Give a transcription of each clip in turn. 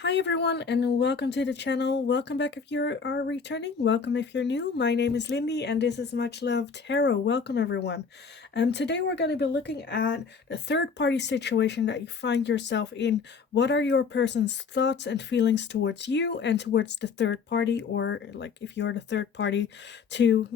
Hi everyone and welcome to the channel. Welcome back if you are returning. Welcome if you're new. My name is Lindy and this is Much Love Tarot. Welcome everyone. Today we're going to be looking at the third party situation that you find yourself in. What are your person's thoughts and feelings towards you and towards the third party, or like if you're the third party to,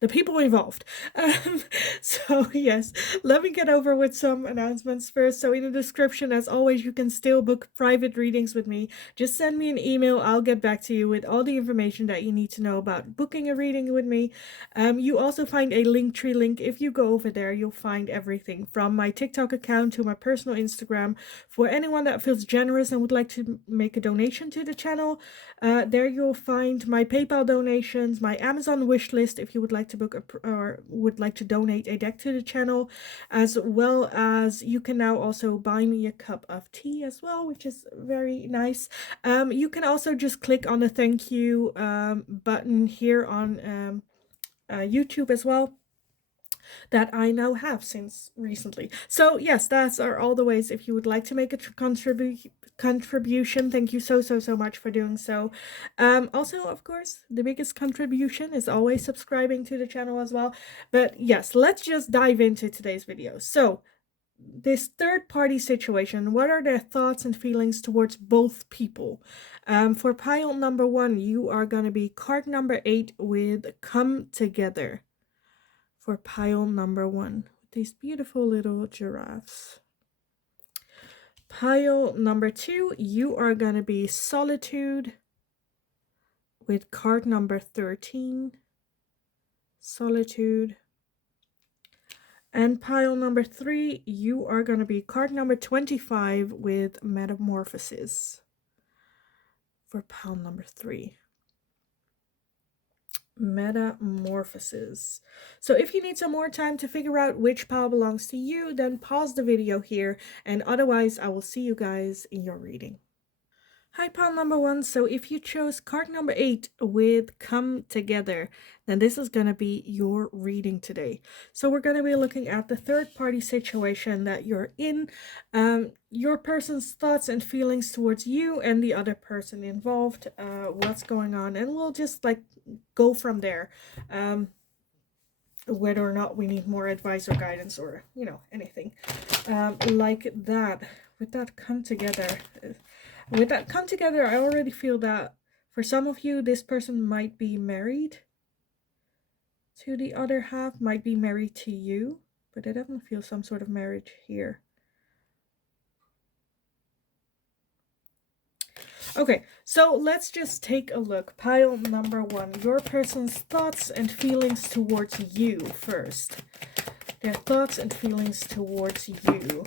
the people involved. Um, so yes, let me get over with some announcements first. So in the description, as always, you can still book private readings with me. Just send me an email. I'll get back to you with all the information that you need to know about booking a reading with me. You also find a Linktree link. If you go over there, you'll find everything from my TikTok account to my personal Instagram. For anyone that feels generous and would like to make a donation to the channel, there you'll find my PayPal donations, my Amazon wish list if you would like to book or would like to donate a deck to the channel, as well as you can now also buy me a cup of tea as well, which is very nice. You can also just click on the thank you button here on YouTube as well, that I now have since recently. So yes, that's are all the ways if you would like to make a contribution. Thank you so much for doing so. Also, of course, the biggest contribution is always subscribing to the channel as well. But yes, let's just dive into today's video. So this third party situation, what are their thoughts and feelings towards both people? For pile number 1, you are going to be card number 8 with Come Together. For pile number 1, with these beautiful little giraffes. Pile number 2, you are going to be Solitude with card number 13. Solitude. And pile number 3, you are going to be card number 25 with Metamorphosis. For pile number 3. Metamorphosis. So if you need some more time to figure out which pile belongs to you, then pause the video here, and otherwise I will see you guys in your reading. Hi, pile number 1. So if you chose card number 8 with Come Together, then this is going to be your reading today. So we're going to be looking at the third party situation that you're in, your person's thoughts and feelings towards you and the other person involved, what's going on, and we'll just like go from there. Whether or not we need more advice or guidance or, anything like that. With that come together, I already feel that for some of you, this person might be married to the other half, might be married to you, but I definitely feel some sort of marriage here. Okay, so let's just take a look. Pile number 1, your person's thoughts and feelings towards you first. Their thoughts and feelings towards you.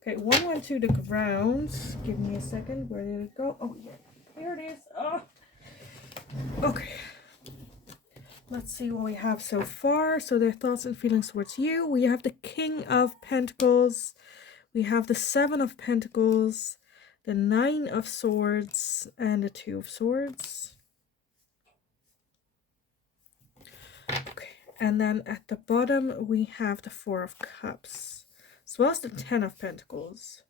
Okay, one went to the ground. Give me a second. Where did it go? Oh, yeah. Here it is. Oh. Okay. Let's see what we have so far. So their thoughts and feelings towards you. We have the King of Pentacles. We have the Seven of Pentacles, the Nine of Swords, and the Two of Swords. Okay. And then at the bottom, we have the Four of Cups, as well as the Ten of Pentacles.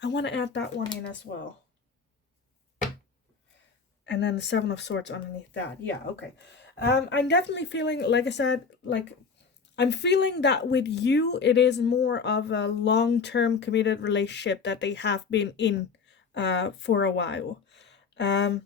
I want to add that one in as well. And then the Seven of Swords underneath that. Yeah, okay. I'm definitely feeling, like I said, like, I'm feeling that with you, it is more of a long-term committed relationship that they have been in for a while. And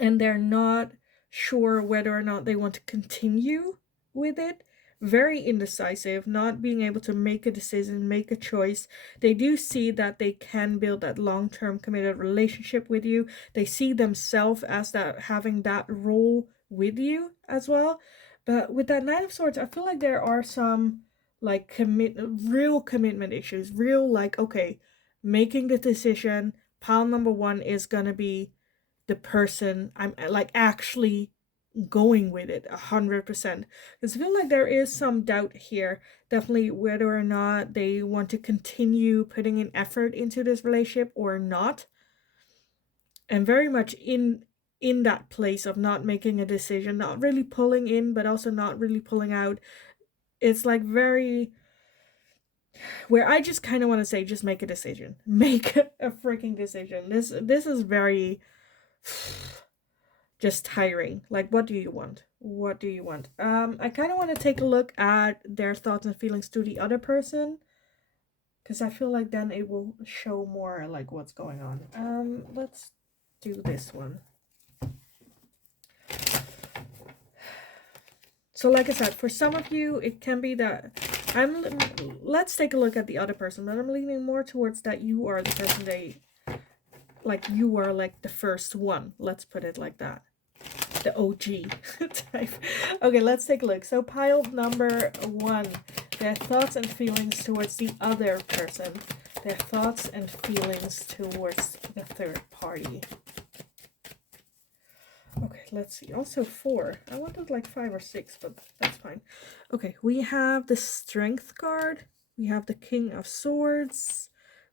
they're not sure whether or not they want to continue with it. Very indecisive, not being able to make a decision, make a choice. They do see that they can build that long-term committed relationship with you. They see themselves as that, having that role with you as well. But with that Nine of Swords, I feel like there are some like real commitment issues. Real like, okay, making the decision. Pile number 1 is gonna be the person I'm like actually going with it 100%, because I feel like there is some doubt here, definitely, whether or not they want to continue putting in effort into this relationship or not, and very much in that place of not making a decision, not really pulling in but also not really pulling out. it's like very, where I just kind of want to say, just make a decision. Make a freaking decision. This is very just tiring. Like, what do you want? What do you want? I kind of want to take a look at their thoughts and feelings to the other person, because I feel like then it will show more like what's going on. Let's do this one. So like I said, for some of you, it can be that let's take a look at the other person, but I'm leaning more towards that you are the person you are like the first one. Let's put it like that. The OG type. Okay, let's take a look. So pile number 1, their thoughts and feelings towards the other person. Their thoughts and feelings towards the third party. Okay, let's see. Also 4. I wanted like 5 or 6, but that's fine. Okay, we have the Strength card. We have the King of Swords.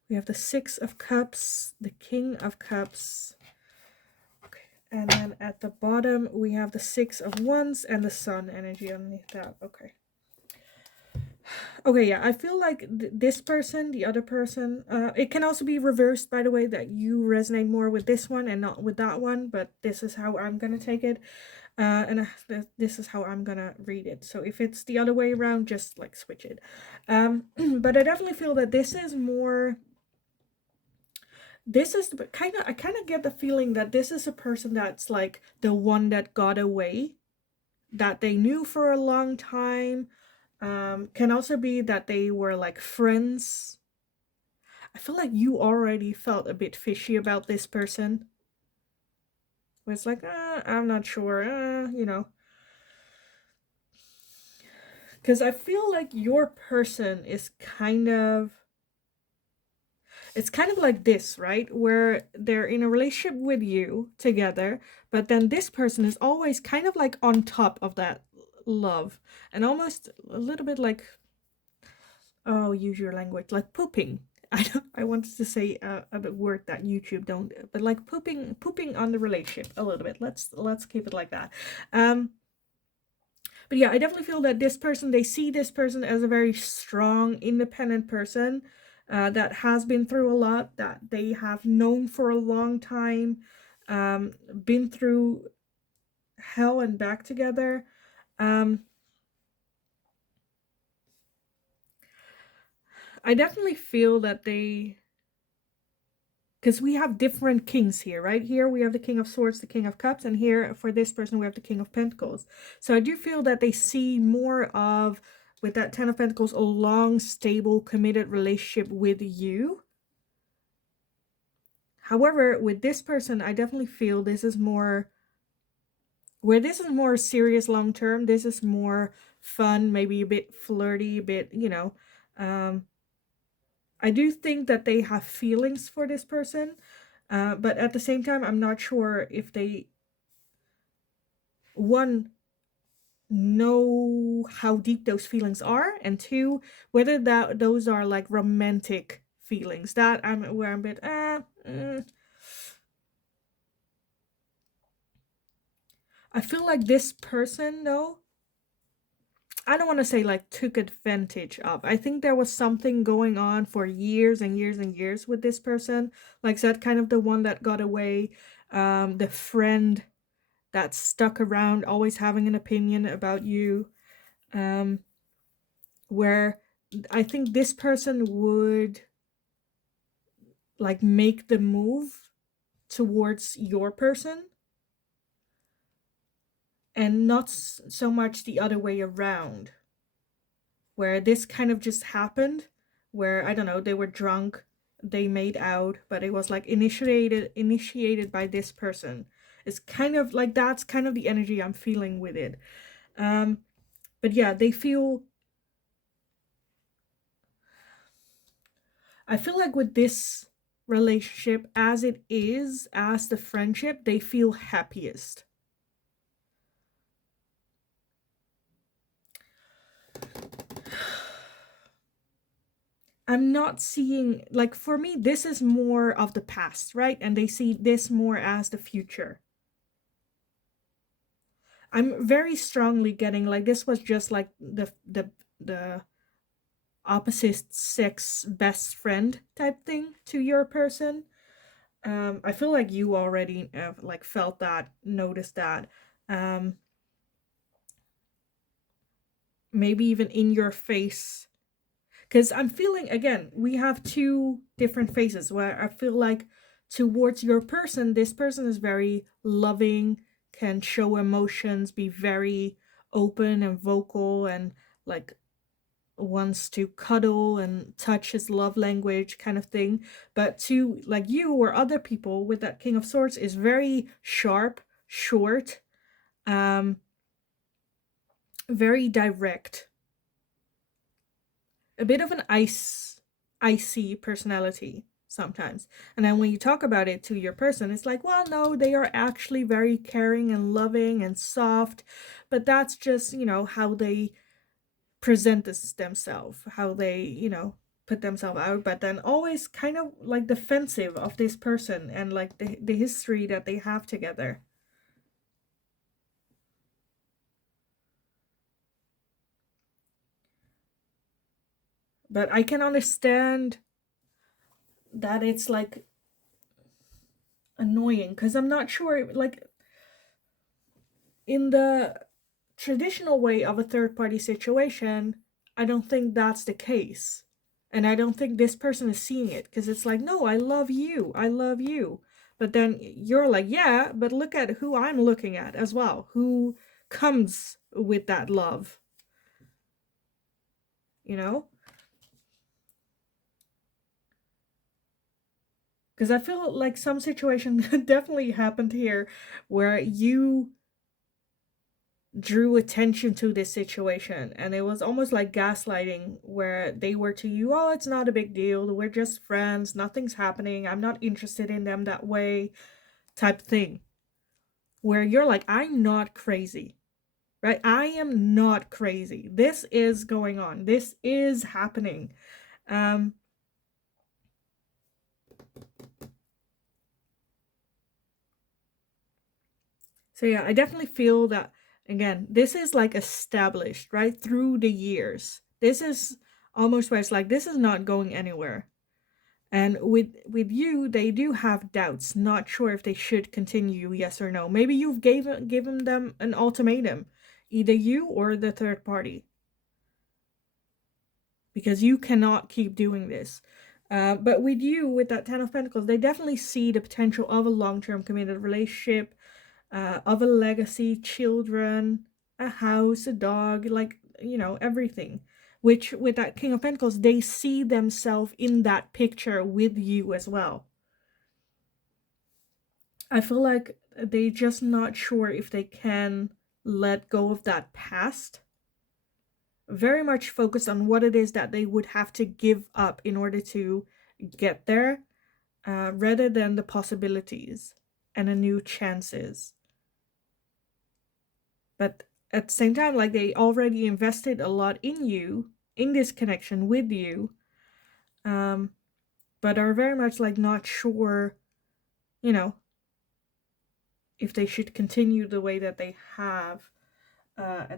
We have the 6 of Cups. The King of Cups. Okay, and then at the bottom, we have the 6 of Wands and the Sun energy underneath that. Okay. Okay, yeah, I feel like this person, the other person, it can also be reversed, by the way, that you resonate more with this one and not with that one, but this is how I'm gonna take it, and this is how I'm gonna read it. So if it's the other way around, just like switch it. But I definitely feel that this is more, this is I kind of get the feeling that this is a person that's like the one that got away, that they knew for a long time. Can also be that they were like friends. I feel like you already felt a bit fishy about this person. Where it's like, I'm not sure, you know. Because I feel like your person is it's kind of like this, right? Where they're in a relationship with you together, but then this person is always kind of like on top of that love, and almost a little bit like, oh, use your language, like pooping. I wanted to say a word that YouTube don't, but like pooping on the relationship a little bit. Let's keep it like that. But yeah, I definitely feel that this person, they see this person as a very strong, independent person that has been through a lot, that they have known for a long time, been through hell and back together. I definitely feel that because we have different kings here, right? Here we have the King of Swords, the King of Cups, and here for this person we have the King of Pentacles. So I do feel that they see more of, with that Ten of Pentacles, a long, stable, committed relationship with you. However, with this person, I definitely feel this is more, where this is more serious long term, this is more fun, maybe a bit flirty, a bit, you know. I do think that they have feelings for this person, but at the same time, I'm not sure if they, one, know how deep those feelings are, and two, whether those are like romantic feelings. That I'm where I'm a bit, I feel like this person, though, I don't want to say like took advantage of. I think there was something going on for years and years and years with this person. Like I said, kind of the one that got away, the friend that stuck around, always having an opinion about you. Where I think this person would like make the move towards your person, and not so much the other way around, where this kind of just happened, where I don't know, they were drunk, they made out, but it was like initiated by this person. It's kind of like, that's kind of the energy I'm feeling with it. But yeah, they feel, I feel like with this relationship as it is, as the friendship, they feel happiest. I'm not seeing, like, for me, this is more of the past, right? And they see this more as the future. I'm very strongly getting like this was just like the the opposite sex best friend type thing to your person. I feel like you already like felt that, noticed that. Um, Maybe even in your face, because I'm feeling, again, we have two different faces where I feel like towards your person, this person is very loving, can show emotions, be very open and vocal, and like wants to cuddle and touch, his love language kind of thing. But to like you or other people with that King of Swords is very sharp, short, um very direct, a bit of an icy personality sometimes. And then when you talk about it to your person, it's like, well, no, they are actually very caring and loving and soft, but that's just, how they present themselves, how they, put themselves out, but then always kind of like defensive of this person and like the history that they have together. But I can understand that it's like annoying because I'm not sure, like, in the traditional way of a third party situation, I don't think that's the case. And I don't think this person is seeing it because it's like, no, I love you. I love you. But then you're like, yeah, but look at who I'm looking at as well. Who comes with that love, you know? Because I feel like some situation definitely happened here where you drew attention to this situation, and it was almost like gaslighting, where they were to you, oh, it's not a big deal, we're just friends, nothing's happening, I'm not interested in them that way, type thing, where you're like, I'm not crazy, right? I am not crazy, this is going on, this is happening. um so yeah, I definitely feel that, again, this is like established right through the years. This is almost where it's like, this is not going anywhere. And with you, they do have doubts, not sure if they should continue, yes or no. Maybe you've given them an ultimatum, either you or the third party, because you cannot keep doing this. But with you, with that Ten of Pentacles, they definitely see the potential of a long-term committed relationship, of a legacy, children, a house, a dog, like, everything. Which, with that King of Pentacles, they see themselves in that picture with you as well. I feel like they just not sure if they can let go of that past. Very much focused on what it is that they would have to give up in order to get there, rather than the possibilities and the new chances. But at the same time, like, they already invested a lot in you, in this connection with you, um, but are very much like not sure, you know, if they should continue the way that they have.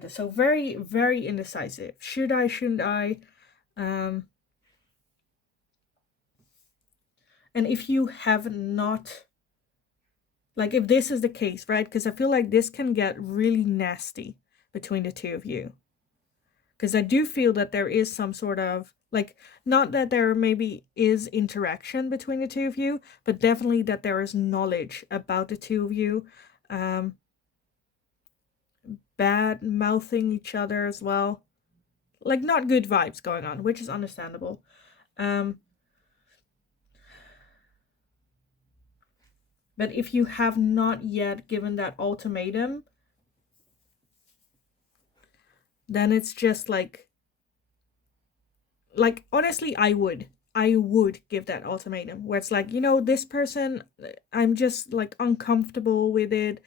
So very, very indecisive. Should I, shouldn't I? Um, and if you have not, like, if this is the case, right? Because I feel like this can get really nasty between the two of you. Because I do feel that there is some sort of, like, not that there maybe is interaction between the two of you, but definitely that there is knowledge about the two of you. Um, Bad mouthing each other as well. Like, not good vibes going on, which is understandable. Um, but if you have not yet given that ultimatum, then it's just like honestly, I would give that ultimatum where it's like, this person, I'm just like uncomfortable with it.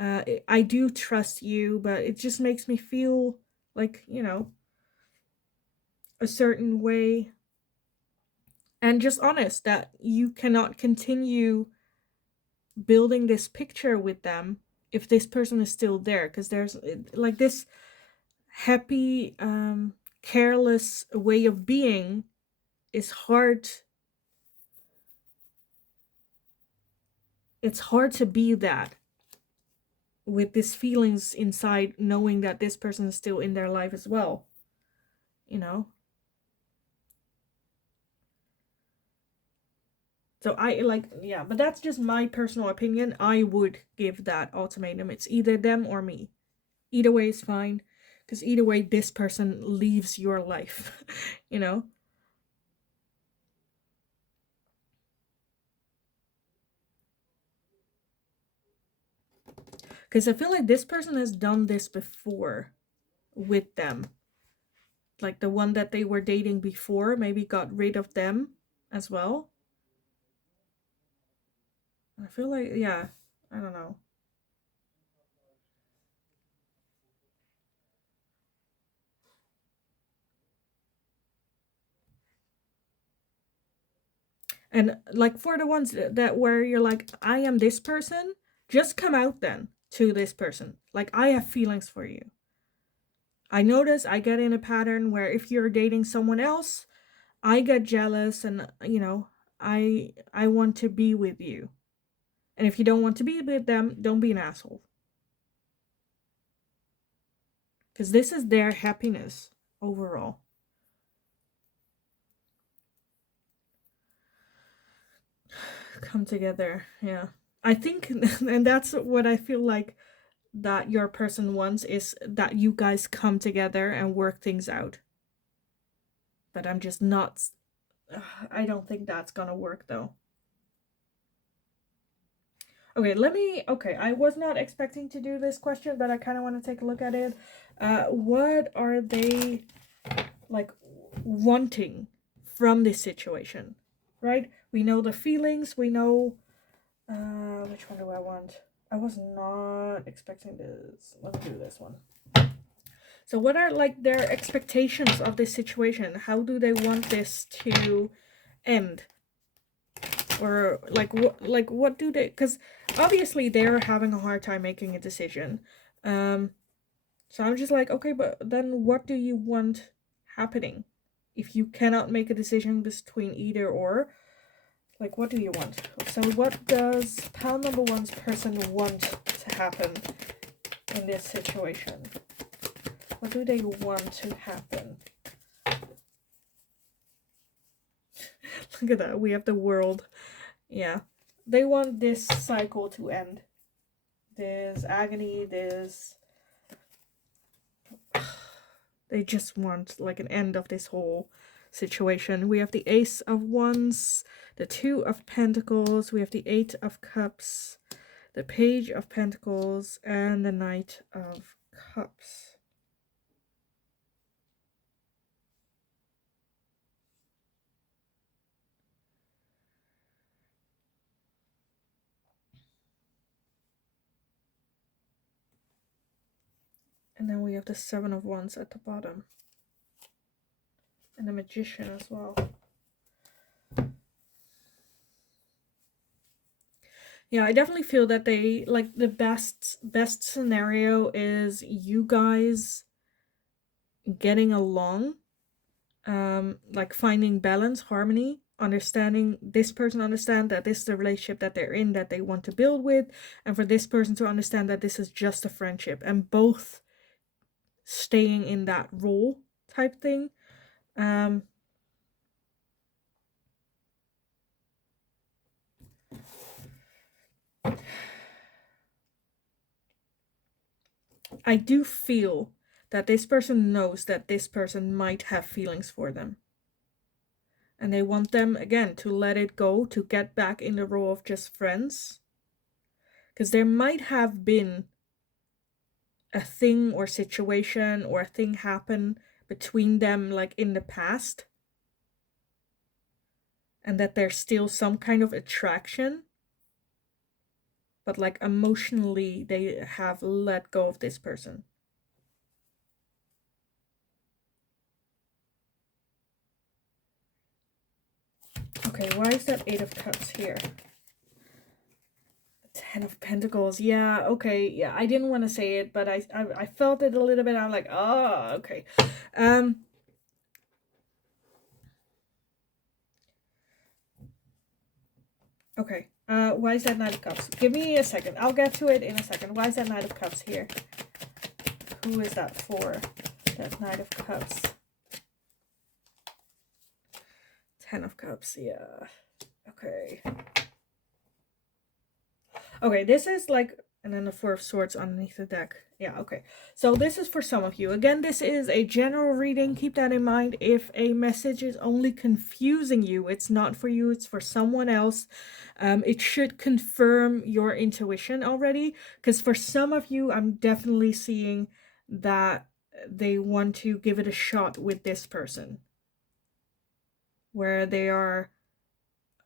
I do trust you, but it just makes me feel like, a certain way. And just honest that you cannot continue building this picture with them if this person is still there, because there's like this happy careless way of being is hard. It's hard to be that with these feelings inside, knowing that this person is still in their life as well, you know? So I like, yeah, but that's just my personal opinion. I would give that ultimatum. It's either them or me. Either way is fine, because either way, this person leaves your life, you know? Because I feel like this person has done this before with them. Like the one that they were dating before maybe got rid of them as well. I feel like, yeah, I don't know. And like for the ones that where you're like, I am this person, just come out then to this person. Like, I have feelings for you. I notice I get in a pattern where if you're dating someone else, I get jealous and, I want to be with you. And if you don't want to be with them, don't be an asshole. Because this is their happiness overall. Come together, yeah. I think, and that's what I feel like that your person wants, is that you guys come together and work things out. But I'm just not. I don't think that's gonna work though. Okay, Okay, I was not expecting to do this question, but I kind of want to take a look at it. What are they like wanting from this situation? Right? We know the feelings. We know. Which one do I want? I was not expecting this. Let's do this one. So, what are like their expectations of this situation? How do they want this to end? Or what do they, because obviously they're having a hard time making a decision. So I'm just like, okay, but then what do you want happening if you cannot make a decision between either or? Like, what do you want? So what does pal number one's person want to happen in this situation? What do they want to happen? Look at that, we have the world. Yeah, they want this cycle to end. This agony, this. They just want like an end of this whole situation. We have the Ace of Wands, the Two of Pentacles, we have the Eight of Cups, the Page of Pentacles, and the Knight of Cups. And then we have the Seven of Wands at the bottom. And the Magician as well. Yeah, I definitely feel that they, like, the best scenario is you guys getting along, like finding balance, harmony, understanding, this person understand that this is the relationship that they're in, that they want to build with, and for this person to understand that this is just a friendship, and both staying in that role type thing. I do feel that this person knows that this person might have feelings for them. And they want them, again, to let it go, to get back in the role of just friends. Because there might have been a thing or situation or a thing happen between them, like in the past. And that there's still some kind of attraction. But like emotionally, they have let go of this person. Okay, why is that Eight of Cups here? Ten of Pentacles. Yeah, okay. Yeah, I didn't want to say it, but I felt it a little bit. I'm like, oh, okay. Okay. Why is that Knight of Cups? Give me a second. I'll get to it in a second. Why is that Knight of Cups here? Who is that for? That Knight of Cups. 10 of Cups. Yeah. Okay. Okay, this is like, and then the Four of Swords underneath the deck. Yeah, okay. So this is for some of you. Again, this is a general reading. Keep that in mind. If a message is only confusing you, it's not for you, it's for someone else. It should confirm your intuition already. Because for some of you, I'm definitely seeing that they want to give it a shot with this person. Where they are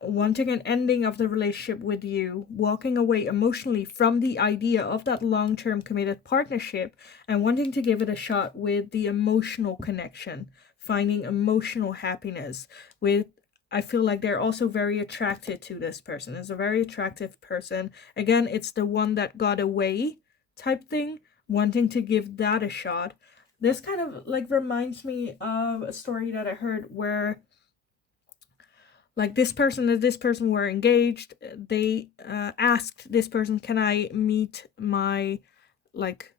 wanting an ending of the relationship with you, walking away emotionally from the idea of that long-term committed partnership, and wanting to give it a shot with the emotional connection, finding emotional happiness with. I feel like they're also very attracted to this person. It's a very attractive person. Again, it's the one that got away type thing, wanting to give that a shot. This kind of like reminds me of a story that I heard where like this person and this person were engaged. They asked this person, can I meet my like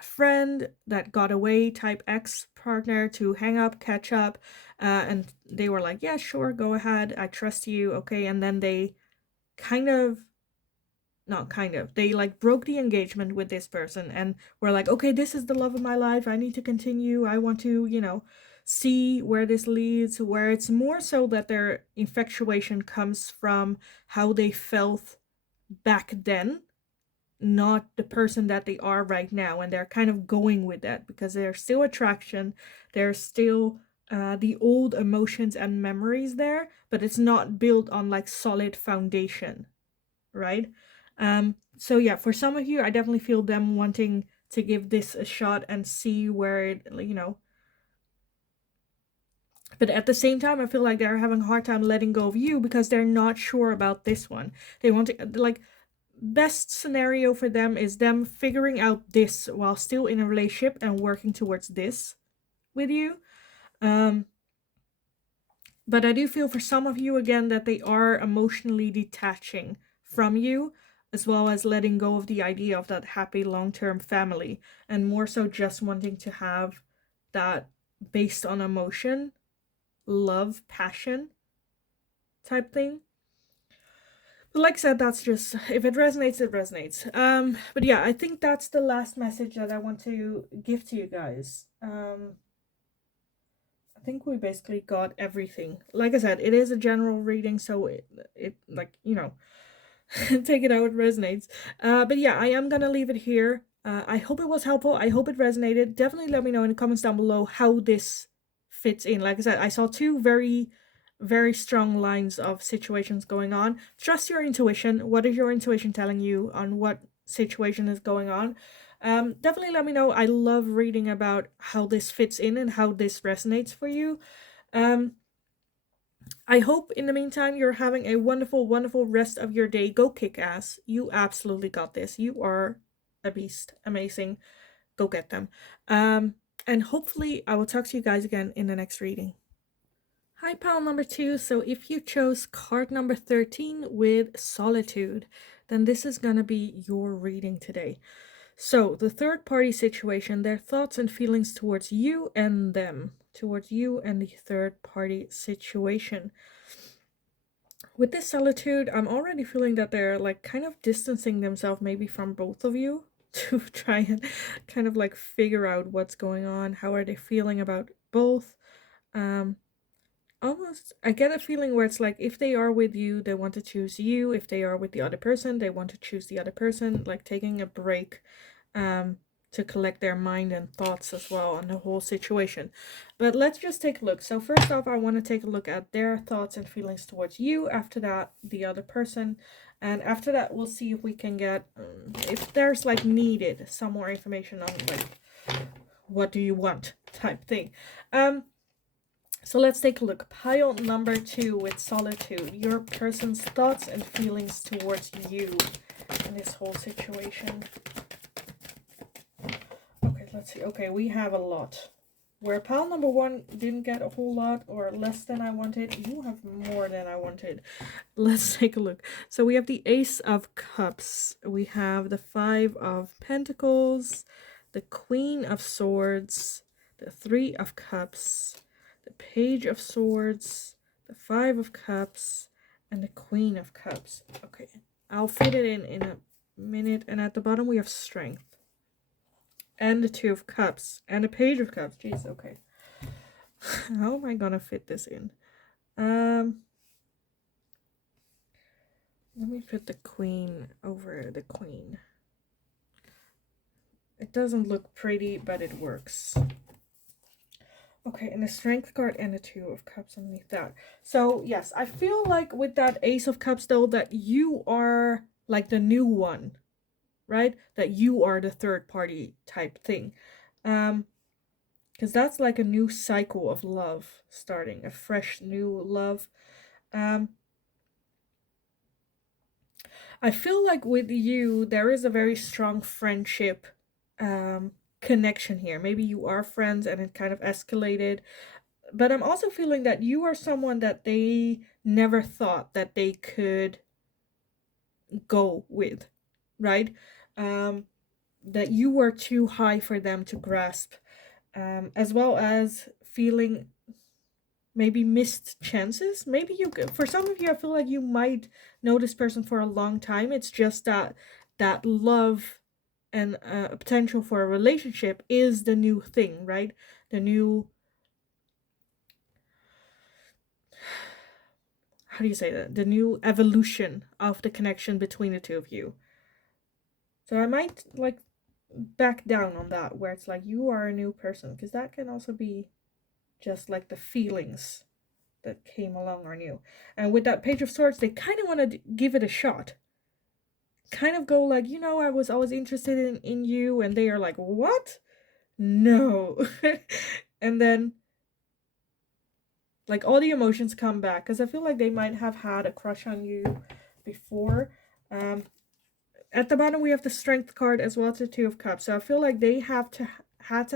friend that got away type ex partner to hang up, catch up, and they were like, yeah, sure, go ahead, I trust you, okay. And then they kind of, not kind of, they like broke the engagement with this person and were like, okay, this is the love of my life, I need to continue, I want to, you know, see where this leads, where it's more so that their infatuation comes from how they felt back then, not the person that they are right now. And they're kind of going with that because there's still attraction, there's still the old emotions and memories there, but it's not built on like solid foundation, right? So yeah, for some of you, I definitely feel them wanting to give this a shot and see where it, you know. But at the same time, I feel like they're having a hard time letting go of you because they're not sure about this one. They want to, like, best scenario for them is them figuring out this while still in a relationship and working towards this with you. But I do feel for some of you, again, that they are emotionally detaching from you, as well as letting go of the idea of that happy long-term family, and more so just wanting to have that based on emotion, love, passion type thing. But like I said, that's just, if it resonates, it resonates. But yeah, I think that's the last message that I want to give to you guys. I think we basically got everything. Like I said, it is a general reading, so it like, you know, take it how it resonates. But yeah, I am gonna leave it here. I hope it was helpful. I hope it resonated. Definitely let me know in the comments down below how this fits in. Like I said, I saw two very, very strong lines of situations going on. Trust your intuition. What is your intuition telling you on what situation is going on? Definitely let me know. I love reading about how this fits in and how this resonates for you. I hope in the meantime you're having a wonderful, wonderful rest of your day. Go kick ass. You absolutely got this. You are a beast. Amazing. Go get them. And hopefully I will talk to you guys again in the next reading. Hi, pile number 2. So if you chose card number 13 with Solitude, then this is going to be your reading today. So the third party situation, their thoughts and feelings towards you and them, towards you and the third party situation. With this Solitude, I'm already feeling that they're like kind of distancing themselves maybe from both of you to try and kind of like figure out what's going on. How are they feeling about both? Almost, I get a feeling where it's like if they are with you, they want to choose you. If they are with the other person, they want to choose the other person, like taking a break to collect their mind and thoughts as well on the whole situation. But let's just take a look. So first off, I want to take a look at their thoughts and feelings towards you. After that, the other person. And after that, we'll see if we can get, if there's like needed some more information on like, what do you want type thing. So let's take a look. Pile number 2 with Solitude. Your person's thoughts and feelings towards you in this whole situation. Okay, let's see. Okay, we have a lot. Where pile number 1 didn't get a whole lot or less than I wanted, you have more than I wanted. Let's take a look. So we have the Ace of Cups. We have the Five of Pentacles, the Queen of Swords, the Three of Cups, the Page of Swords, the Five of Cups, and the Queen of Cups. Okay, I'll fit it in a minute. And at the bottom we have Strength. And the Two of Cups. And the Page of Cups. Jeez, okay. How am I gonna fit this in? Let me put the Queen over the Queen. It doesn't look pretty, but it works. Okay, and the Strength card and the Two of Cups underneath that. So, yes, I feel like with that Ace of Cups, though, that you are like the new one, right? That you are the third party type thing. Because that's like a new cycle of love starting, a fresh new love. I feel like with you, there is a very strong friendship connection here. Maybe you are friends and it kind of escalated. But I'm also feeling that you are someone that they never thought that they could go with, right? That you were too high for them to grasp, as well as feeling maybe missed chances. Maybe you, for some of you, I feel like you might know this person for a long time. It's just that love and potential for a relationship is the new thing, right? The new, how do you say that? The new evolution of the connection between the two of you. So I might like back down on that, where it's like you are a new person, because that can also be just like the feelings that came along are new. And with that Page of Swords, they kind of want to give it a shot. Kind of go like, you know, I was always interested in you, and they are like, what? No. And then like all the emotions come back, because I feel like they might have had a crush on you before. At the bottom we have the Strength card as well as the Two of Cups. So I feel like they had to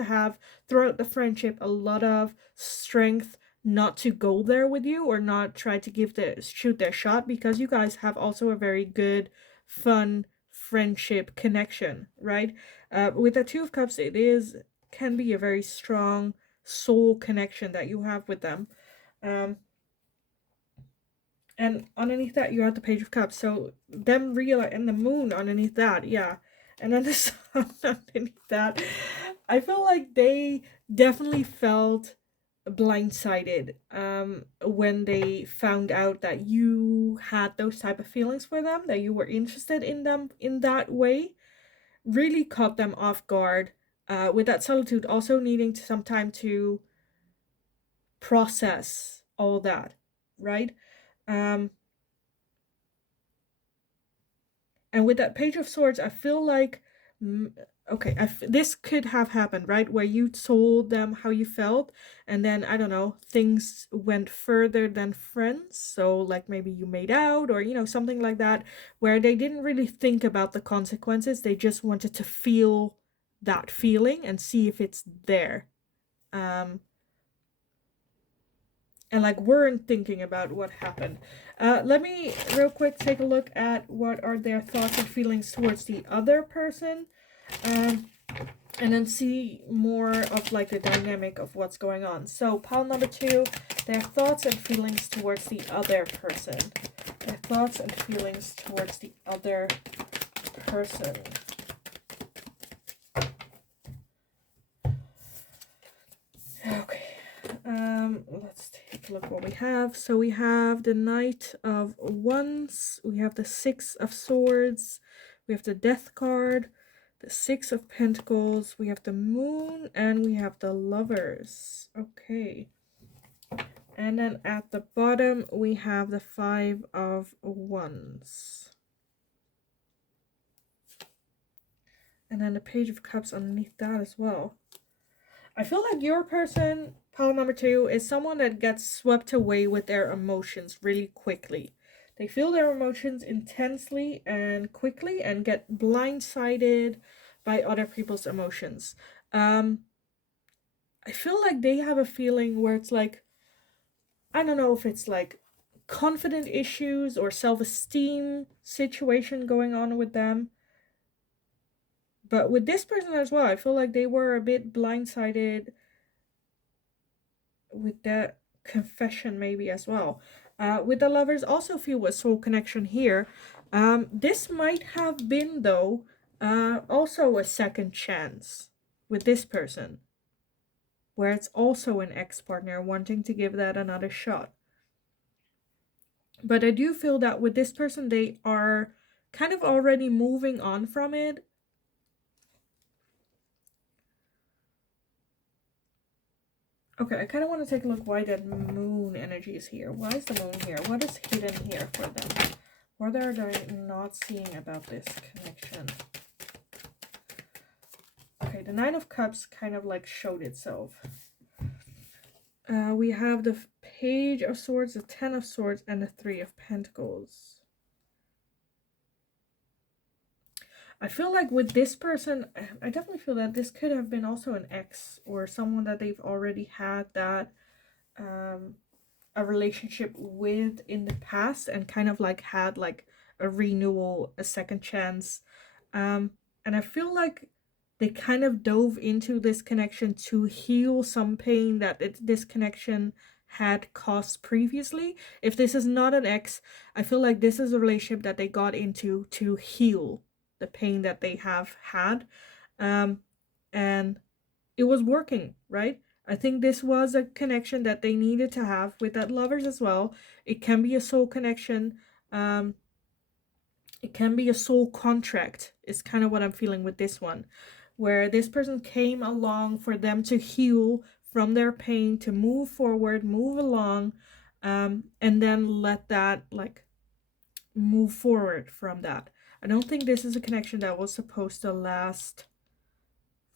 have throughout the friendship a lot of strength not to go there with you, or not try to shoot their shot, because you guys have also a very good, fun friendship connection, right? With the Two of Cups, can be a very strong soul connection that you have with them. And underneath that you have the Page of Cups. So them real and the Moon underneath that, yeah. And then the Sun underneath that. I feel like they definitely felt blindsided when they found out that you had those type of feelings for them, that you were interested in them in that way. Really caught them off guard. With that solitude also needing some time to process all that, right? And with that Page of Swords, I feel like, okay, this could have happened, right? Where you told them how you felt, and then, I don't know, things went further than friends. So, like, maybe you made out, or, you know, something like that, where they didn't really think about the consequences. They just wanted to feel that feeling and see if it's there. And like weren't thinking about what happened. Let me real quick take a look at what are their thoughts and feelings towards the other person, and then see more of like the dynamic of what's going on. So pile number 2, their thoughts and feelings towards the other person. Their thoughts and feelings towards the other person. Okay. Let's take a look what we have. So we have the Knight of Wands, we have the Six of Swords, we have the Death card, the Six of Pentacles, we have the Moon, and we have the Lovers. Okay. And then at the bottom we have the Five of Wands. And then the Page of Cups underneath that as well. I feel like your person, pile number 2, is someone that gets swept away with their emotions really quickly. They feel their emotions intensely and quickly and get blindsided by other people's emotions. I I feel like they have a feeling where it's like, I don't know if it's like confident issues or self-esteem situation going on with them. But with this person as well, I feel like they were a bit blindsided with that confession maybe as well. With the lovers, also feel a soul connection here. This might have been though also a second chance with this person, where it's also an ex-partner wanting to give that another shot. But I do feel that with this person, they are kind of already moving on from it. Okay, I kind of want to take a look why that moon energy is here. Why is the moon here? What is hidden here for them? What are they not seeing about this connection? Okay, the Nine of Cups kind of like showed itself. We have the Page of Swords, the Ten of Swords, and the Three of Pentacles. I feel like with this person, I definitely feel that this could have been also an ex or someone that they've already had that a relationship with in the past and kind of like had like a renewal, a second chance. And I feel like they kind of dove into this connection to heal some pain that this connection had caused previously. If this is not an ex, I feel like this is a relationship that they got into to heal the pain that they have had. And it was working, right? I think this was a connection that they needed to have with that lovers as well. It can be a soul connection. Um, it can be a soul contract, is kind of what I'm feeling with this one, where this person came along for them to heal from their pain, to move forward, move along, and then let that like move forward from that. I don't think this is a connection that was supposed to last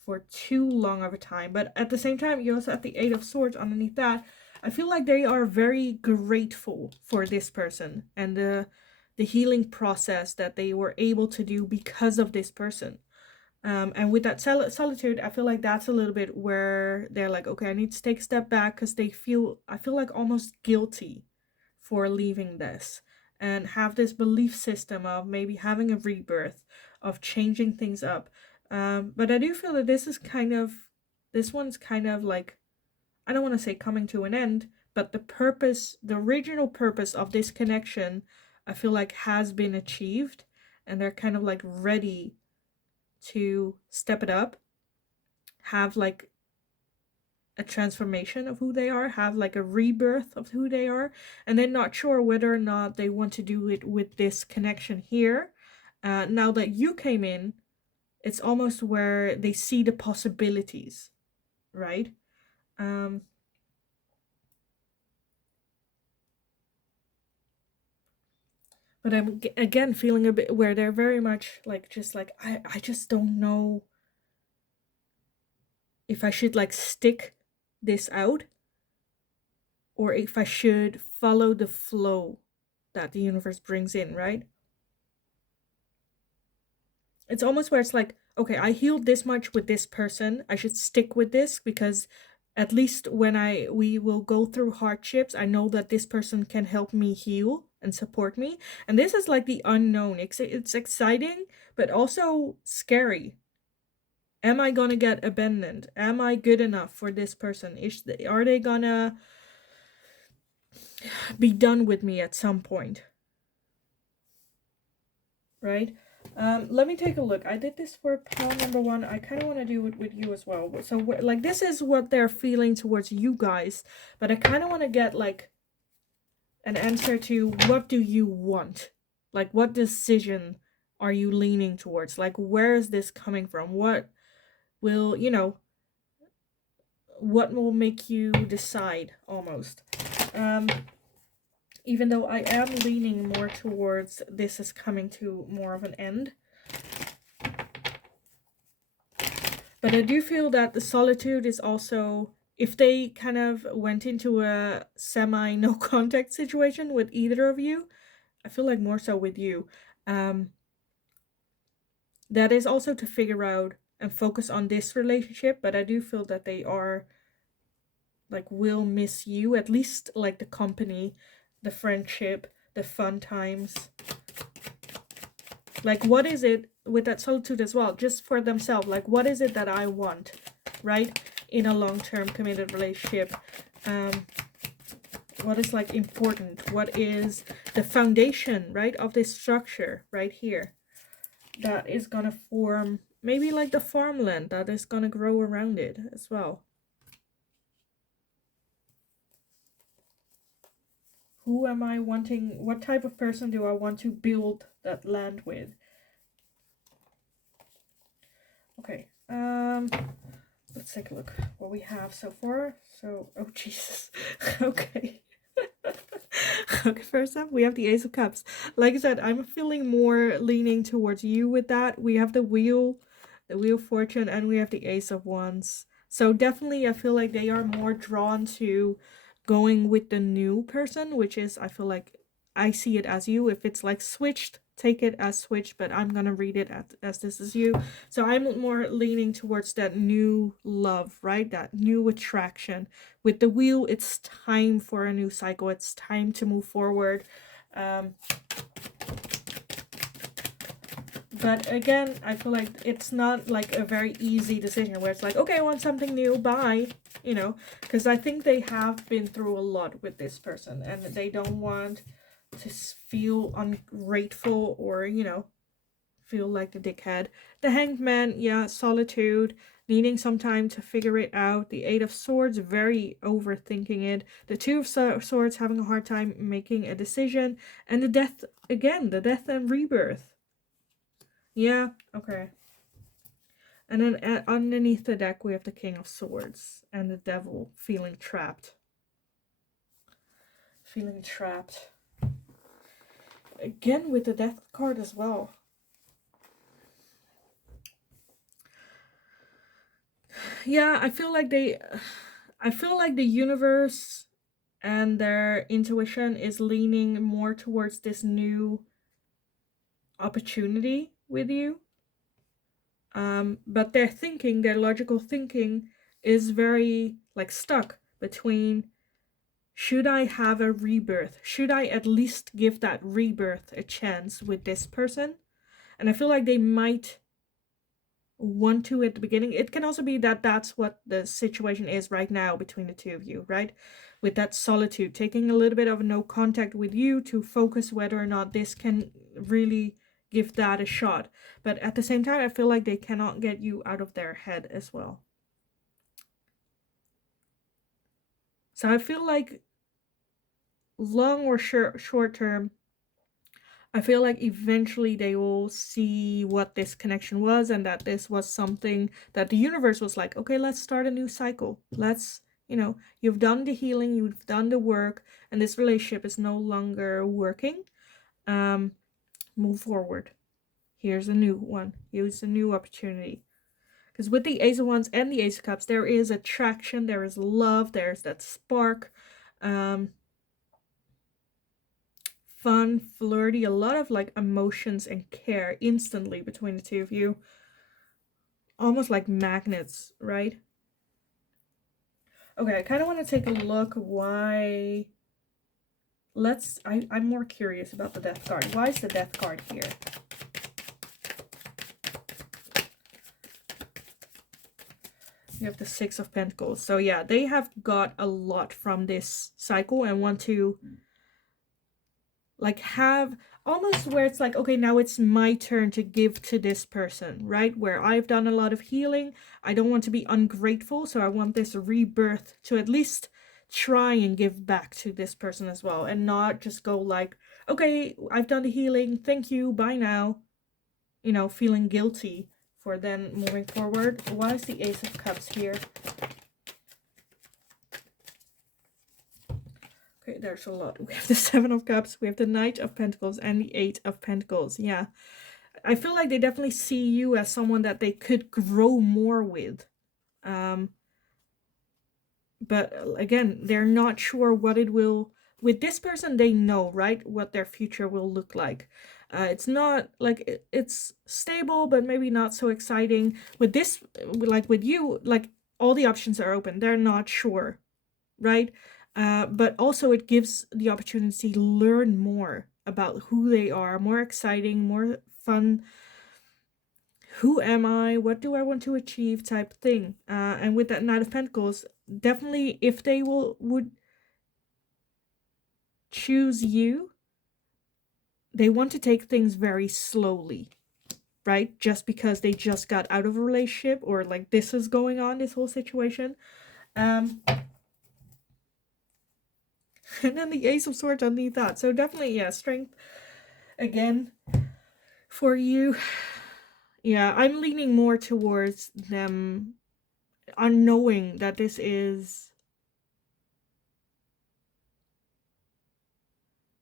for too long of a time. But at the same time, you also have the Eight of Swords underneath that. I feel like they are very grateful for this person and the healing process that they were able to do because of this person. And with that solitude, I feel like that's a little bit where they're like, okay, I need to take a step back because I feel like almost guilty for leaving this and have this belief system of maybe having a rebirth, of changing things up. But I do feel that this one's kind of like, I don't want to say coming to an end, but the original purpose of this connection, I feel like has been achieved, and they're kind of like ready to step it up, have like a transformation of who they are, have like a rebirth of who they are, and they're not sure whether or not they want to do it with this connection here. Now that you came in, it's almost where they see the possibilities, right? But I'm again feeling a bit where they're very much like just like I just don't know if I should like stick this out or if I should follow the flow that the universe brings in, right? It's almost where it's like, okay, I healed this much with this person. I should stick with this because at least when we will go through hardships, I know that this person can help me heal and support me. And this is like the unknown. It's exciting, but also scary. Am I gonna get abandoned? Am I good enough for this person? Are they gonna be done with me at some point? Right? Let me take a look. I did this for pile number one. I kind of want to do it with you as well. So, like, this is what they're feeling towards you guys. But I kind of want to get, like, an answer to what do you want? Like, what decision are you leaning towards? Like, where is this coming from? What will, what will make you decide, almost? Even though I am leaning more towards this is coming to more of an end. But I do feel that the solitude is also, if they kind of went into a semi no contact situation with either of you, I feel like more so with you, that is also to figure out and focus on this relationship. But I do feel that they are like will miss you, at least like the company, the friendship, the fun times. Like, what is it with that solitude as well, just for themselves? Like, what is it that I want, right, in a long-term committed relationship? What is like important? What is the foundation, right, of this structure right here that is gonna form maybe like the farmland that is gonna grow around it as well? Who am I wanting? What type of person do I want to build that land with? Okay, let's take a look what we have so far. So, oh Jesus. Okay. Okay, first up we have the Ace of Cups. Like I said, I'm feeling more leaning towards you with that. We have the Wheel of Fortune, and we have the Ace of Wands. So definitely I feel like they are more drawn to going with the new person, which is, I feel like I see it as you. If it's like switched, take it as switched, but I'm gonna read it as this is you. So I'm more leaning towards that new love, right? That new attraction. With the Wheel, it's time for a new cycle. It's time to move forward. But again, I feel like it's not like a very easy decision where it's like, okay, I want something new, bye, you know, because I think they have been through a lot with this person and they don't want to feel ungrateful or, you know, feel like the dickhead. The Hanged Man, yeah, solitude, needing some time to figure it out. The Eight of Swords, very overthinking it. The Two of Swords, having a hard time making a decision. And the Death, again, the Death and Rebirth. Yeah, okay. And then underneath the deck, we have the King of Swords and the Devil, feeling trapped. Feeling trapped. Again, with the Death card as well. Yeah, I feel like the universe and their intuition is leaning more towards this new opportunity with you. But their logical thinking is very like stuck between, should I have a rebirth? Should I at least give that rebirth a chance with this person? And I feel like they might want to at the beginning. It can also be that that's what the situation is right now between the two of you, right? With that solitude, taking a little bit of no contact with you to focus whether or not this can really give that a shot. But at the same time, I feel like they cannot get you out of their head as well. So I feel like long or short term, I feel like eventually they will see what this connection was and that this was something that the universe was like, okay, let's start a new cycle. Let's, you know, you've done the healing, you've done the work, and this relationship is no longer working. Move forward. Here's a new one. Here's a new opportunity. Because with the Ace of Wands and the Ace of Cups, there is attraction, there is love, there's that spark. Fun, flirty, a lot of like emotions and care instantly between the two of you. Almost like magnets, right? Okay, I kind of want to take a look why. I'm more curious about the Death card. Why is the Death card here? You have the Six of Pentacles. So yeah, they have got a lot from this cycle and want to like have almost where it's like, okay, now it's my turn to give to this person, right? Where I've done a lot of healing. I don't want to be ungrateful, so I want this rebirth to at least try and give back to this person as well, and not just go like, okay, I've done the healing, thank you, bye now, you know, feeling guilty for then moving forward. Why is the Ace of Cups here? Okay, there's a lot. We have the Seven of Cups, we have the Knight of Pentacles, and the Eight of Pentacles. Yeah. I feel like they definitely see you as someone that they could grow more with. But again, they're not sure what it will... With this person, they know, right, what their future will look like. It's not like it's stable, but maybe not so exciting. With this, like with you, like all the options are open. They're not sure right? But also it gives the opportunity to learn more about who they are, more exciting, more fun. Who am I? What do I want to achieve? Type thing. And with that Knight of Pentacles, definitely if they would choose you, they want to take things very slowly, right? Just because they just got out of a relationship, or like this is going on, this whole situation. And then the Ace of Swords underneath that. So definitely, yeah, strength again for you. Yeah, I'm leaning more towards them on knowing that this is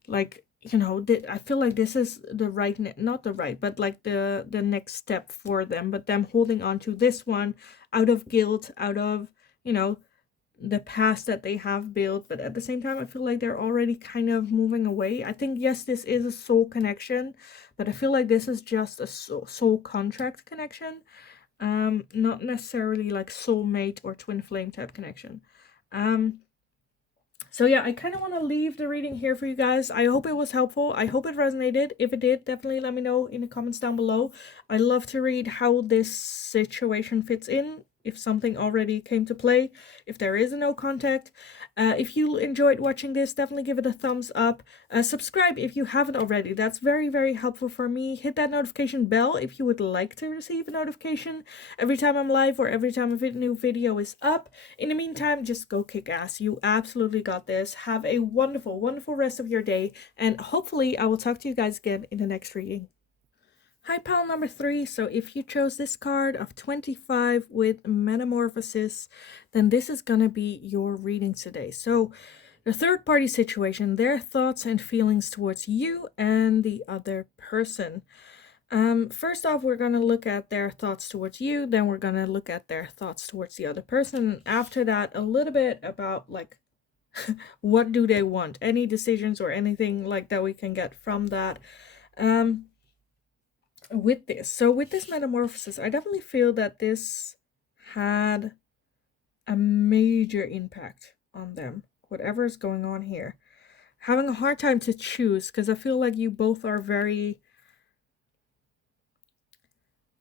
like, you know, I feel like this is the right, not the right, but like the next step for them, but them holding on to this one out of guilt, out of, you know, the past that they have built. But at the same time, I feel like they're already kind of moving away. I think, yes, this is a soul connection, but I feel like this is just a soul contract connection, not necessarily like soulmate or twin flame type connection. So yeah, I kind of want to leave the reading here for you guys. I hope it was helpful. I hope it resonated. If it did, definitely let me know in the comments down below. I love to read how this situation fits in, if something already came to play, if there is a no contact. If you enjoyed watching this, definitely give it a thumbs up. Subscribe if you haven't already. That's very, very helpful for me. Hit that notification bell if you would like to receive a notification every time I'm live or every time a new video is up. In the meantime, just go kick ass. You absolutely got this. Have a wonderful, wonderful rest of your day, and hopefully I will talk to you guys again in the next reading. Hi, pile number 3. So if you chose this card of 25 with Metamorphosis, then this is gonna be your reading today. So the third party situation, their thoughts and feelings towards you and the other person. First off, we're going to look at their thoughts towards you, then we're going to look at their thoughts towards the other person. After that, a little bit about like what do they want, any decisions or anything like that we can get from that. With this, so with this metamorphosis, I definitely feel that this had a major impact on them, whatever is going on here. Having a hard time to choose, because I feel like you both are very,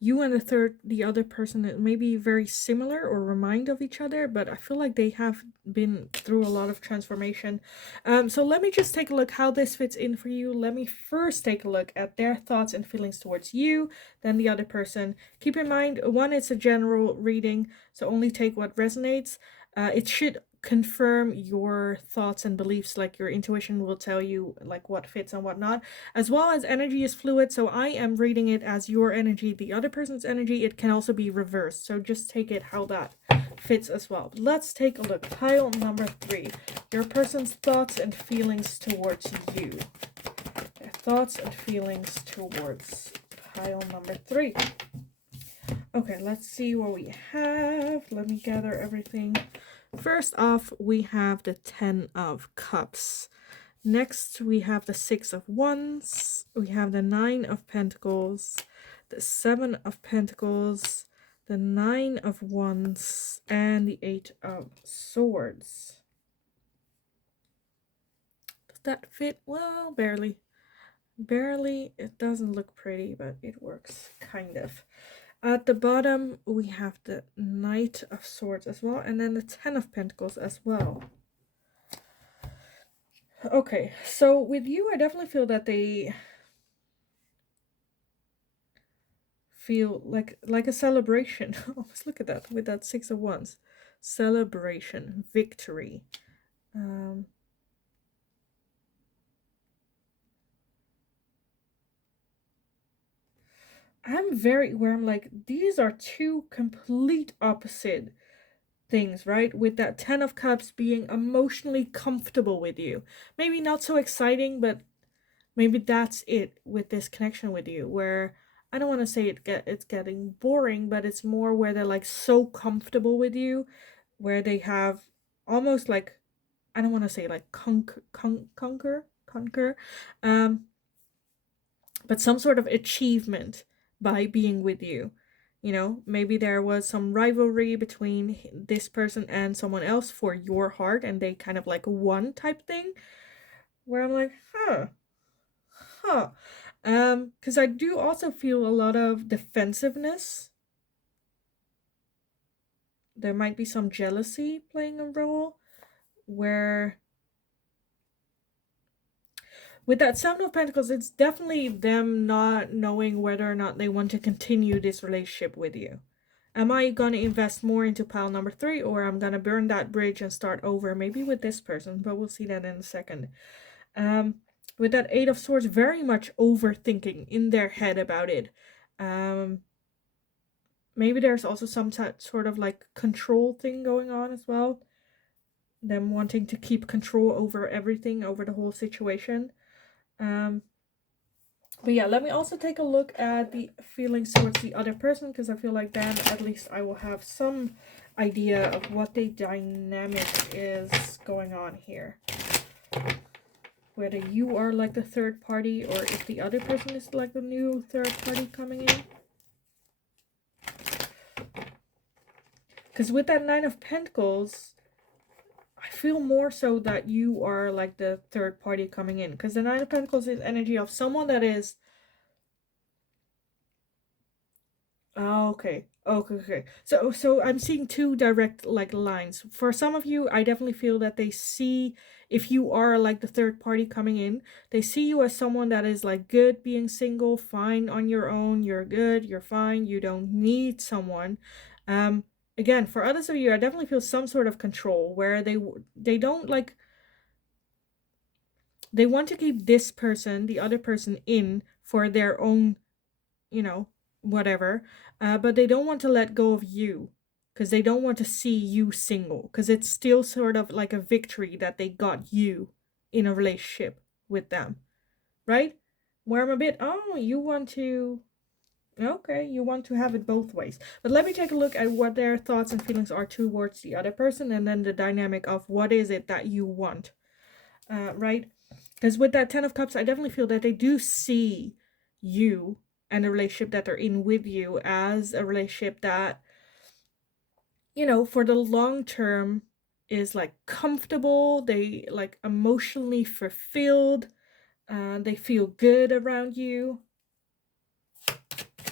you and the other person may be very similar or remind of each other, but I feel like they have been through a lot of transformation. So let me just take a look how this fits in for you. Let me first take a look at their thoughts and feelings towards you, then the other person. Keep in mind, one, it's a general reading, so only take what resonates. It should confirm your thoughts and beliefs, like your intuition will tell you like what fits and what not, as well as energy is fluid, so I am reading it as your energy, the other person's energy. It can also be reversed, so just take it how that fits as well. Let's take a look. Pile number 3, your person's thoughts and feelings towards you. Their thoughts and feelings towards pile number 3. Okay, let's see what we have. Let me gather everything. First off, we have the 10 of Cups. Next, we have the 6 of Wands. We have the 9 of Pentacles, the 7 of Pentacles, the 9 of Wands, and the 8 of Swords. Does that fit? Well, barely. Barely. It doesn't look pretty, but it works, kind of. At the bottom, we have the Knight of Swords as well, and then the 10 of Pentacles as well. Okay, so with you, I definitely feel that they feel like a celebration. Let's look at that with that 6 of Wands. Celebration, victory. I'm very, where I'm like, these are two complete opposite things, right? With that 10 of Cups being emotionally comfortable with you. Maybe not so exciting, but maybe that's it with this connection with you, where I don't want to say it's getting boring, but it's more where they're like so comfortable with you, where they have almost like, I don't want to say like conquer, but some sort of achievement by being with you. You know, maybe there was some rivalry between this person and someone else for your heart, and they kind of like won type thing. Where I'm like, huh. Because I do also feel a lot of defensiveness. There might be some jealousy playing a role where with that Seven of Pentacles, it's definitely them not knowing whether or not they want to continue this relationship with you. Am I going to invest more into pile number 3, or I'm going to burn that bridge and start over, maybe with this person, but we'll see that in a second. Um, with that Eight of Swords, very much overthinking in their head about it. Maybe there's also some sort of like control thing going on as well. Them wanting to keep control over everything, over the whole situation. But yeah, let me also take a look at the feelings towards the other person, because I feel like then at least I will have some idea of what the dynamic is going on here. Whether you are like the third party or if the other person is like the new third party coming in. Because with that Nine of Pentacles, I feel more so that you are like the third party coming in. Because the Nine of Pentacles is energy of someone that is... Oh, okay. Okay. So I'm seeing two direct like lines. For some of you, I definitely feel that they see, if you are like the third party coming in, they see you as someone that is like good being single, fine on your own, you're good, you're fine, you don't need someone. Again, for others of you, I definitely feel some sort of control where they don't like, they want to keep this person, the other person, in for their own, you know, whatever. But they don't want to let go of you because they don't want to see you single, because it's still sort of like a victory that they got you in a relationship with them, right? Where I'm a bit, oh, you want to, okay, you want to have it both ways. But let me take a look at what their thoughts and feelings are towards the other person, and then the dynamic of what is it that you want, right? Because with that Ten of Cups, I definitely feel that they do see you and the relationship that they're in with you as a relationship that, you know, for the long term is like comfortable. They like emotionally fulfilled. They feel good around you.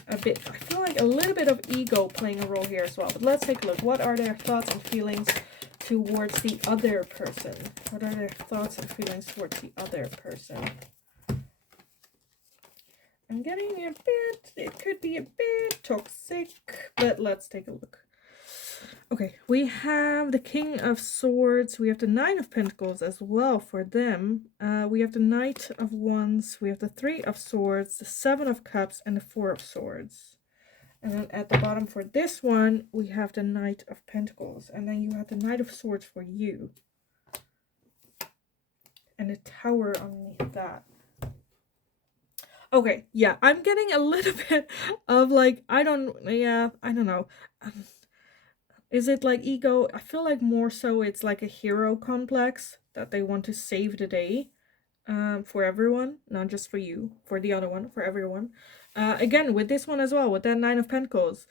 A bit, I feel like a little bit of ego playing a role here as well. But let's take a look. What are their thoughts and feelings towards the other person? What are their thoughts and feelings towards the other person? I'm getting a bit, it could be a bit toxic, but let's take a look. Okay, we have the King of Swords, we have the Nine of Pentacles as well for them. We have the Knight of Wands, we have the Three of Swords, the Seven of Cups, and the Four of Swords. And then at the bottom for this one, we have the Knight of Pentacles. And then you have the Knight of Swords for you. And the Tower underneath that. Okay, yeah, I'm getting a little bit of like, I don't know. Is it like ego? I feel like more so it's like a hero complex that they want to save the day for everyone, not just for you, for the other one, for everyone. Again, with this one as well, with that Nine of Pentacles,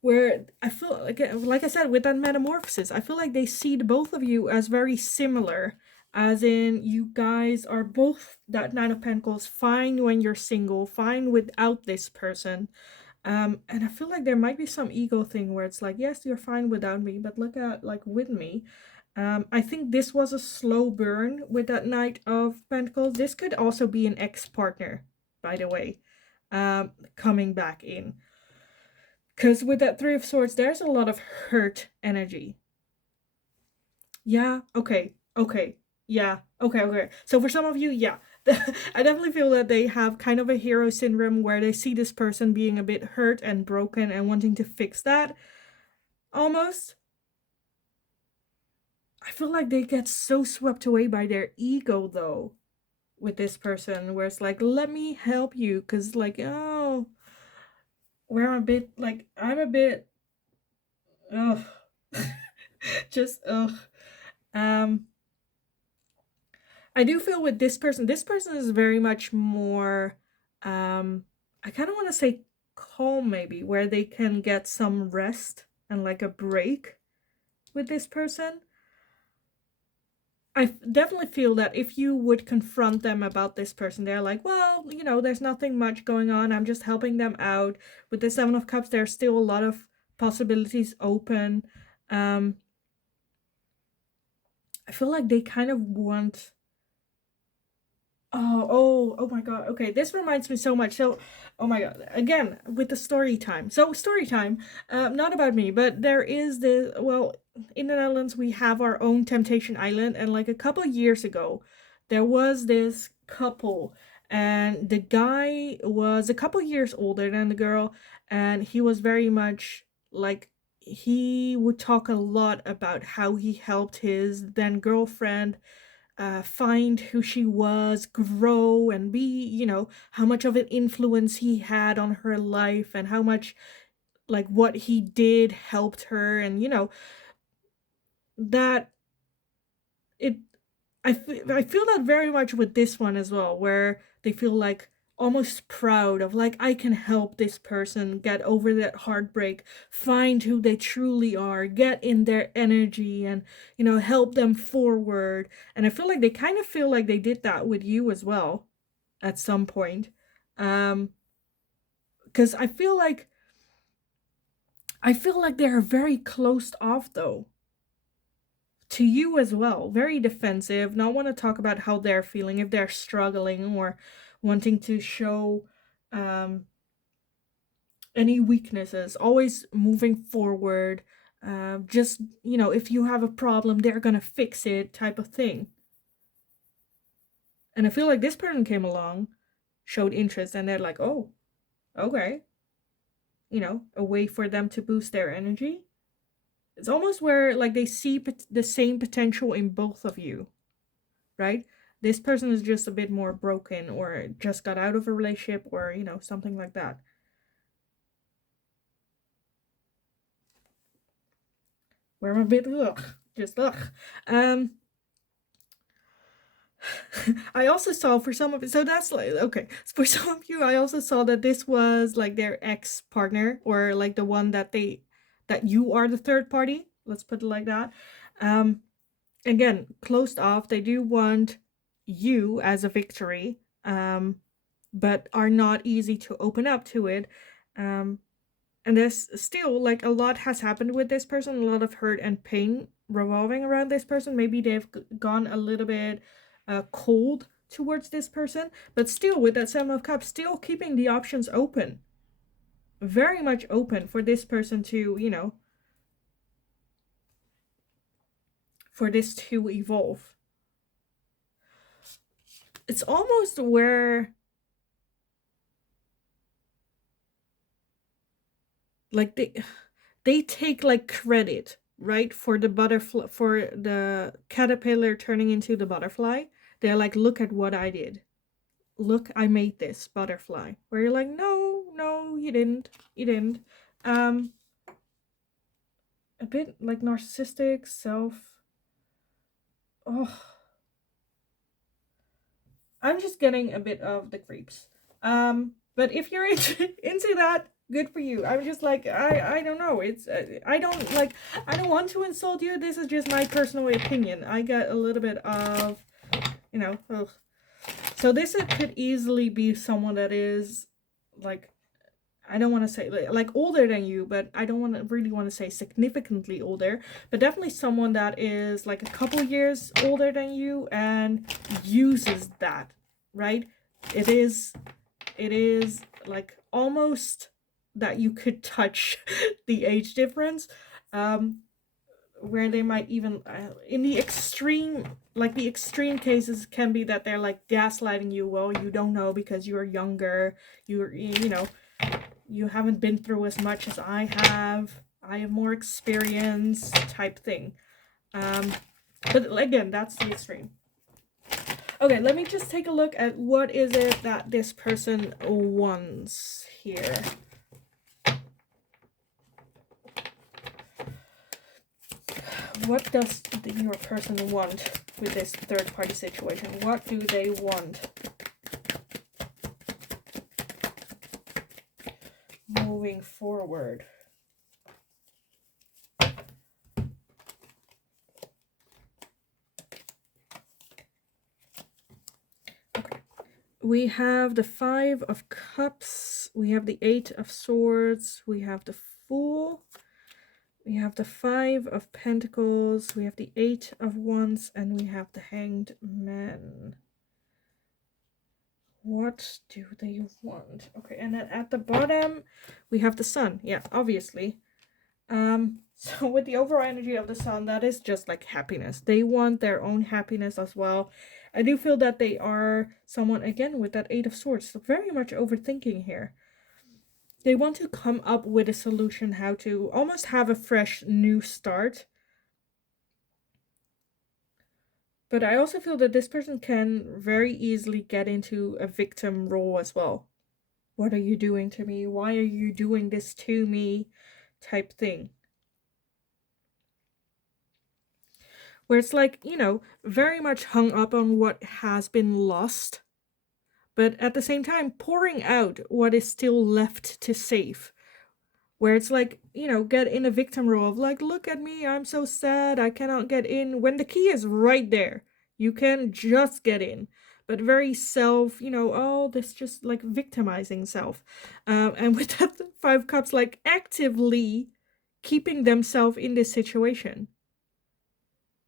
where I feel like I said, with that metamorphosis, I feel like they see the both of you as very similar, as in you guys are both that Nine of Pentacles, fine when you're single, fine without this person. And I feel like there might be some ego thing where it's like, yes, you're fine without me, but look at like with me. I think this was a slow burn with that Knight of Pentacles. This could also be an ex-partner, by the way, coming back in. Because with that Three of Swords, there's a lot of hurt energy. Yeah, okay. Yeah, okay. So for some of you, yeah. I definitely feel that they have kind of a hero syndrome where they see this person being a bit hurt and broken and wanting to fix that. Almost. I feel like they get so swept away by their ego, though, with this person, where it's like, let me help you, because, like, oh, where I'm a bit, ugh. Just, ugh. I do feel with this person is very much more, I kind of want to say calm, maybe, where they can get some rest and like a break with this person. I definitely feel that if you would confront them about this person, they're like, well, you know, there's nothing much going on. I'm just helping them out. With the Seven of Cups, there's still a lot of possibilities open. Um, I feel like they kind of want. Oh my god. Okay, this reminds me so much. So, oh my god. Again, with the story time. So, story time, not about me, but there is the, well, in the Netherlands, we have our own Temptation Island. And like a couple years ago, there was this couple, and the guy was a couple years older than the girl, and he was very much like, he would talk a lot about how he helped his then girlfriend find who she was, grow, and be, you know, how much of an influence he had on her life, and how much, like, what he did helped her, and, you know, that it. I feel that very much with this one as well, where they feel like almost proud of, like, I can help this person get over that heartbreak, find who they truly are, get in their energy, and, you know, help them forward. And I feel like they kind of feel like they did that with you as well at some point. Because I feel like they're very closed off though, to you as well, very defensive, not want to talk about how they're feeling, if they're struggling, or wanting to show um any weaknesses, always moving forward. Just, you know, if you have a problem, they're gonna fix it, type of thing. And I feel like this person came along, showed interest, and they're like, oh, okay, you know, a way for them to boost their energy. It's almost where like they see the same potential in both of you, right? This person is just a bit more broken, or just got out of a relationship, or, you know, something like that. Where I'm a bit ugh, just ugh. Um, I also saw for some of it, so that's like, okay. For some of you, I also saw that this was like their ex partner, or like the one that that you are the third party. Let's put it like that. Um, Again, closed off. They do want you as a victory, but are not easy to open up to it. Um, and there's still like a lot has happened with this person, a lot of hurt and pain revolving around this person. Maybe they've gone a little bit cold towards this person, but still with that Seven of Cups, still keeping the options open, very much open for this person to, you know, for this to evolve. It's almost where like they take like credit, right, for the butterfly, for the caterpillar turning into the butterfly. They're like, look at what I did, look, I made this butterfly. Where you're like, no, no, you didn't. um a bit like narcissistic self. Oh, I'm just getting a bit of the creeps. But if you're into that, good for you. I'm just like, I don't know. It's I don't like, I don't want to insult you. This is just my personal opinion. I get a little bit of, you know, ugh. So this could easily be someone that is like, I don't want to say like older than you, but I don't really want to say significantly older, but definitely someone that is like a couple years older than you and uses that, right? It is like almost that you could touch the age difference. Where they might even in the extreme, like the extreme cases can be that they're like gaslighting you. Well, you don't know because you're younger, you know, you haven't been through as much as I have more experience, type thing. But again, that's the extreme. Okay, let me just take a look at what is it that this person wants here. What does your person want with this third party situation? What do they want? moving forward. Okay. We have the 5 of Cups, we have the 8 of Swords, we have the Fool, we have the 5 of Pentacles, we have the 8 of Wands, and we have the Hanged Man. What do they want? Okay, and then at the bottom, we have the Sun. Yeah, obviously. So with the overall energy of the Sun, that is just like happiness. They want their own happiness as well. I do feel that they are someone, again, with that 8 of Swords, so very much overthinking here. They want to come up with a solution how to almost have a fresh new start. But I also feel that this person can very easily get into a victim role as well. What are you doing to me? Why are you doing this to me? Type thing. Where it's like, you know, very much hung up on what has been lost, but at the same time pouring out what is still left to save. Where it's like, you know, get in a victim role of like, look at me, I'm so sad, I cannot get in, when the key is right there. You can just get in. But very self, you know, oh, this just like victimizing self. And with that 5 cups, like actively keeping themselves in this situation.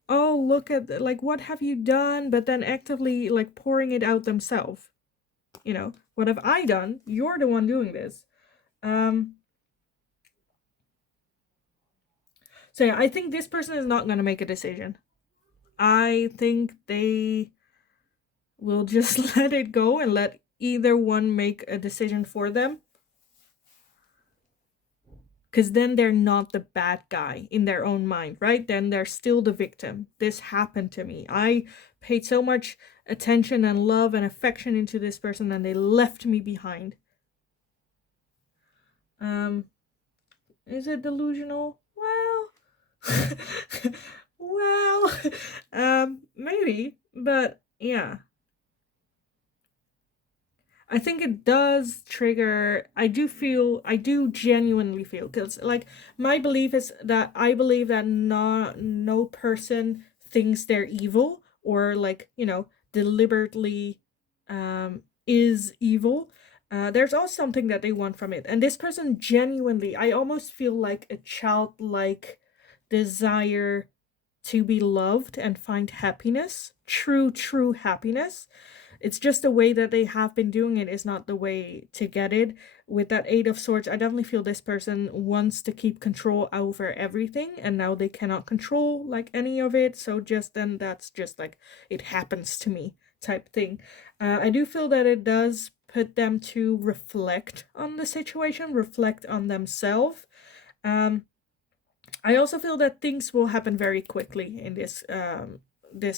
Oh, look at, like, what have you done? But then actively like pouring it out themselves. You know, what have I done? You're the one doing this. So yeah, I think this person is not going to make a decision. I think they will just let it go and let either one make a decision for them. Because then they're not the bad guy in their own mind, right? Then they're still the victim. This happened to me. I paid so much attention and love and affection into this person and they left me behind. Is it delusional? Well, maybe, but yeah. I think it does trigger. I do genuinely feel, because like my belief is that I believe that no person thinks they're evil or like, you know, deliberately is evil. There's also something that they want from it, and this person genuinely, I almost feel like a childlike desire to be loved and find happiness, true happiness. It's just the way that they have been doing it is not the way to get it. With that 8 of Swords, I definitely feel this person wants to keep control over everything, and now they cannot control like any of it. So just then, that's just like, it happens to me type thing. I do feel that it does put them to reflect on the situation, reflect on themselves. I also feel that things will happen very quickly in this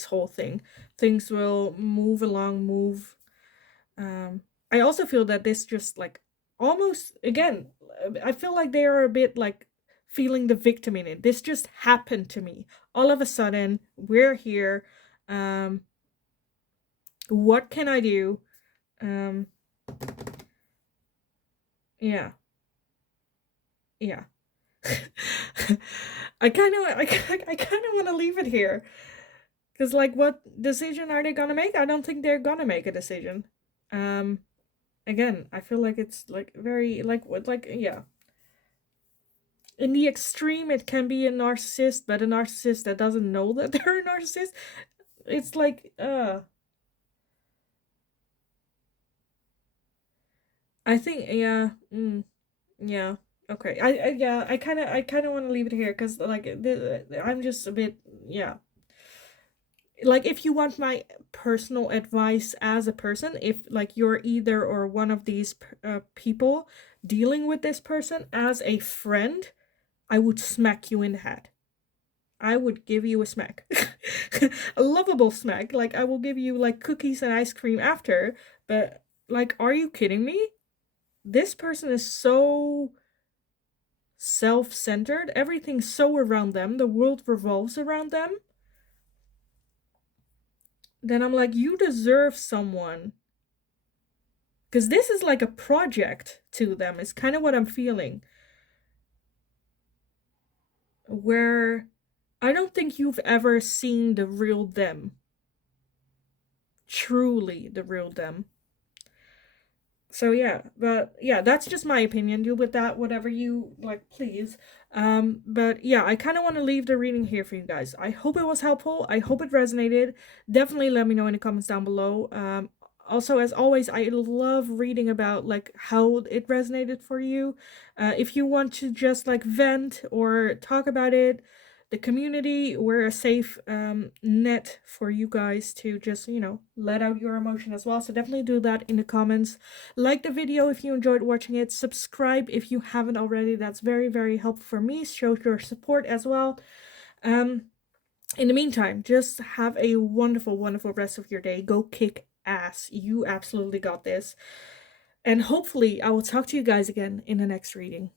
whole thing. Things will move along, move. I also feel that this just like almost again. I feel like they are a bit like feeling the victim in it. This just happened to me. All of a sudden, we're here. Um, what can I do? Um, yeah, yeah. I kind of want to leave it here. Because, like, what decision are they gonna make? I don't think they're gonna make a decision. Um, Again, I feel like it's like very like what like yeah. In the extreme, it can be a narcissist, but a narcissist that doesn't know that they're a narcissist. It's like I think yeah, yeah. Okay, I yeah, I kind of want to leave it here because like I'm just a bit yeah, like if you want my personal advice as a person, if like you're either or one of these people dealing with this person as a friend, I would smack you in the head. I would give you a smack. A lovable smack. Like I will give you like cookies and ice cream after, but like are you kidding me? This person is so self-centered. Everything's so around them. The world revolves around them. Then I'm like, you deserve someone Because this is like a project to them, is kind of what I'm feeling. Where I don't think you've ever seen the real them. Truly the real them. So yeah, but yeah, that's just my opinion. Do with that whatever you like, please. But yeah, I kind of want to leave the reading here for you guys. I hope it was helpful. I hope it resonated. Definitely let me know in the comments down below. Also, as always, I love reading about like how it resonated for you. If you want to just like vent or talk about it, the community, we're a safe net for you guys to just, you know, let out your emotion as well. So definitely do that in the comments. Like the video if you enjoyed watching it. Subscribe if you haven't already. That's very, very helpful for me. Show your support as well. In the meantime, just have a wonderful, wonderful rest of your day. Go kick ass. You absolutely got this. And hopefully I will talk to you guys again in the next reading.